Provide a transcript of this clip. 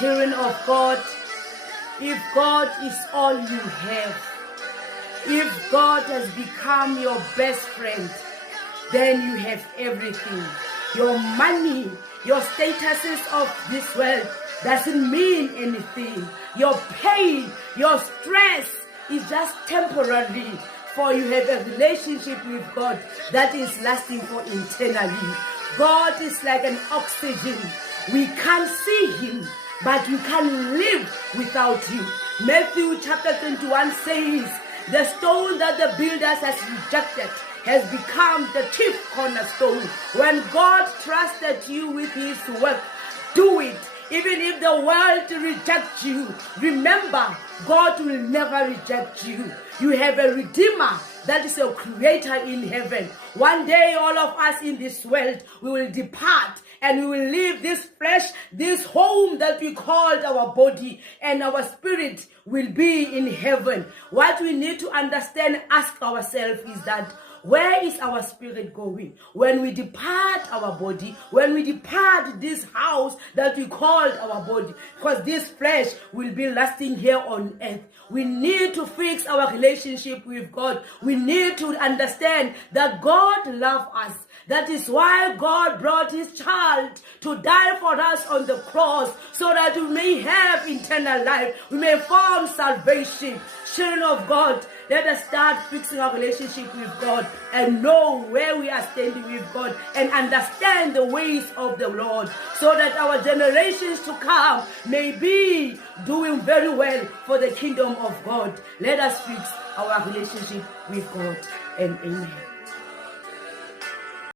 Children of God, if God is all you have, if God has become your best friend, then you have everything. Your money, your statuses of this world doesn't mean anything. Your pain, your stress is just temporary, for you have a relationship with God that is lasting for eternally. God is like an oxygen. We can't see him, but we can live without him. Matthew chapter 21 says, the stone that the builders has rejected has become the chief cornerstone. When God trusted you with his work, do it. Even if the world rejects you, remember, God will never reject you. You have a Redeemer that is a creator in heaven. One day, all of us in this world, we will depart and we will leave this flesh, this home that we called our body, and our spirit will be in heaven. What we need to understand, ask ourselves is that, where is our spirit going? When we depart our body, when we depart this house that we called our body, because this flesh will be lasting here on earth. We need to fix our relationship with God. We need to understand that God loves us. That is why God brought his child to die for us on the cross, so that we may have eternal life. We may find salvation. Children of God, let us start fixing our relationship with God and know where we are standing with God and understand the ways of the Lord, so that our generations to come may be doing very well for the kingdom of God. Let us fix our relationship with God, and amen.